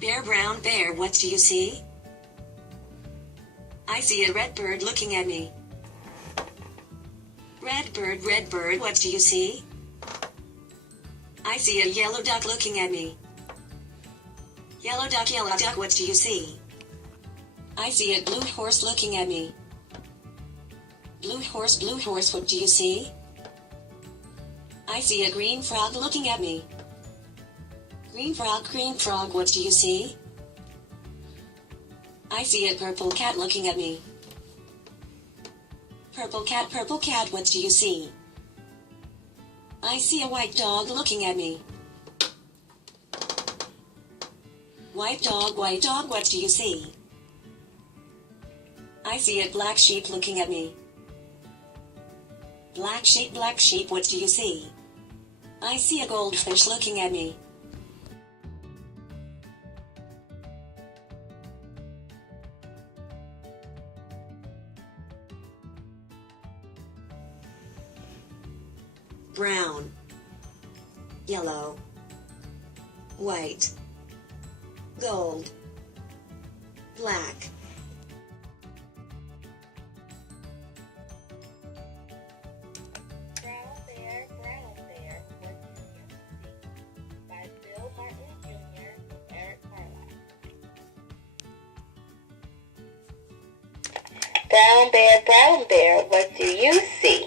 Bear, brown bear, what do you see? I see a red bird looking at me. Red bird, what do you see? I see a yellow duck looking at me. Yellow duck, what do you see? I see a blue horse looking at me. Blue horse, what do you see? I see a green frog looking at me. Green frog, what do you see? I see a purple cat looking at me. Purple cat, what do you see? I see a white dog looking at me. White dog, what do you see? I see a black sheep looking at me. Black sheep, what do you see? I see a goldfish looking at me. Brown, yellow, white, gold, black. Brown Bear, what do you see? By Bill Martin Jr. and Eric Carlisle. Brown Bear, what do you see?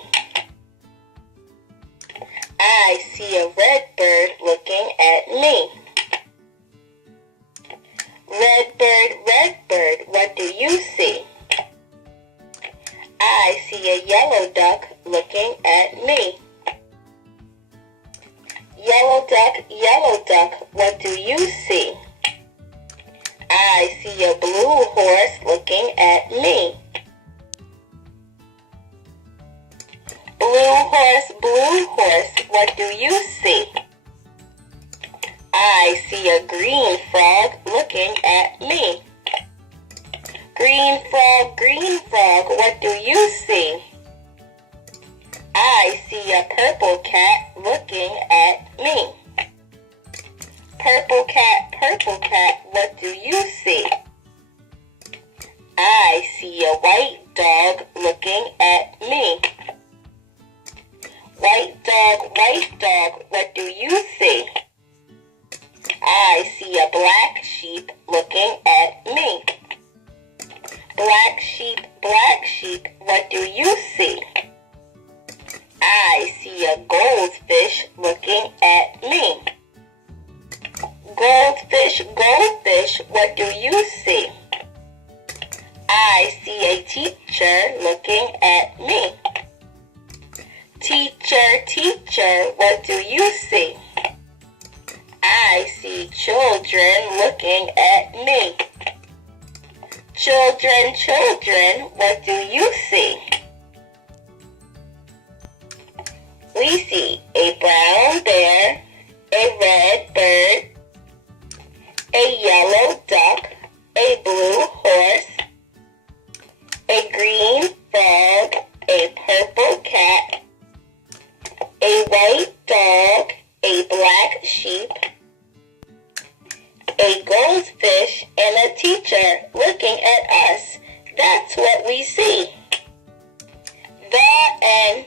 I see a red bird looking at me. Red bird, what do you see? I see a yellow duck looking at me. Yellow duck, what do you see? I see a blue horse looking at me. Blue horse, what do you see? I see a green frog looking at me. Green frog, what do you see? I see a purple cat looking at me. Purple cat, what do you see? I see a white dog looking at me. White dog, what do you see? I see a black sheep looking at me. Black sheep, what do you see? I see a goldfish looking at me. Goldfish, what do you see? I see a teacher looking at me. Teacher, what do you see? I see children looking at me. Children, what do you see? We see a brown bear, a red bird, a yellow duck, a blue horse, a green frog, a purple cat, a white dog, a black sheep, a goldfish, and a teacher looking at us. That's what we see. The end.